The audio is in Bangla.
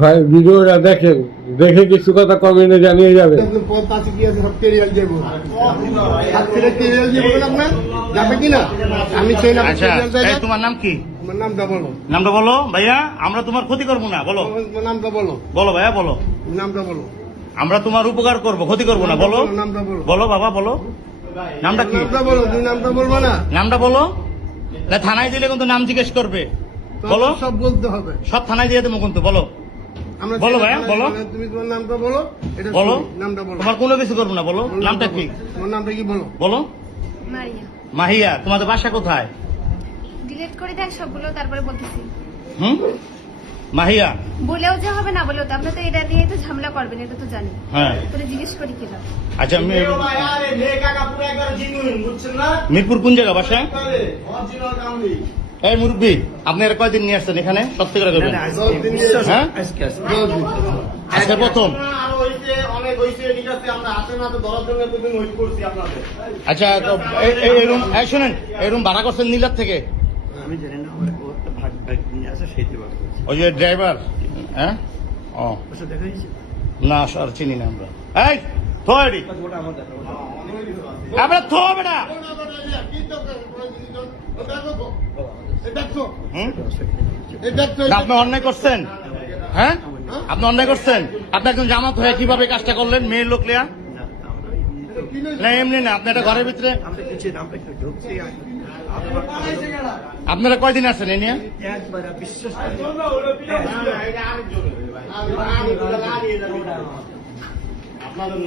ভাই ভিডিওটা দেখেন, দেখে কিছু কথা কমেন্টে জানিয়ে যাবেন। আচ্ছা, এই তোমার নাম কি? নামটা বলো ভাইয়া, আমরা তোমার ক্ষতি করবো না। বলো নামটা বলো। বলো ভাইয়া, বলো নামটা বলো। আমরা তোমার উপকার করবো, ক্ষতি করবো না। বলো নামটা বলো। বলো বাবা, বলো নামটা কি? নামটা বলো। তুমি নামটা বলবো না? নামটা বলো না, থানায় দিলে কিন্তু নাম জিজ্ঞেস করবে। বলো, সব বলতে হবে। সব থানায় দিয়ে দেবো কিন্তু। বলো আমরা বলো ভাইয়া, বলো তুমি তোমার নামটা বলো। এটা বলো, শুনি। নামটা বলো। তোমার কোনো কিছু করবো না। বলো নামটা কি? তোমার নামটা কি বলো? বলো মারিয়া। মাহিয়া। তোমাদের বাসা কোথায়? ডিলিট করে দেন সবগুলো, তারপরে বলতেছি। হুম, মাহিয়া। বলেও যে হবে, না বলেও তো আপনি তো এটা নিয়ে তো ঝামেলা করবেন, এটা তো জানি। হ্যাঁ, তোরে জিজ্ঞেস করি কিনা। আচ্ছা মিরপুর কোন জায়গা বাসা? এই মুরব্বী, আপনি এর কয়দিন নিয়ে আসছেন এখানে? সত্যি করে করবেন। হ্যাঁ, আজকে প্রথম। আচ্ছা, এই রুম, শোনেন, এই রুম ভাড়া করছেন নীলার থেকে? আমি জানি না, আমার ও একটা ভাগ নিয়ে আসে, সেইতে ভাগ করছে। ওই যে ড্রাইভার। হ্যাঁ, ও ওটা দেখা যাচ্ছে। না স্যার, চিনি না আমরা। এই থোড়ি ওটা আমার দেখা। আমরা থো বেটা। হুম, আপনি অন্যায় করছেন। হ্যাঁ, আপনি অন্যায় করছেন। আপনি একজন জামাত হয়ে কিভাবে কাজটা করলেন? মেয়ের লোক লিয়া না, এমনি না। আপনি একটা ঘরের ভিতরে, আমরা কিছু আমরা একটু ঢুকছি। আপনারা কয়দিন আছেন এ নিয়ে? একবার বিশ্বাস আপনাদের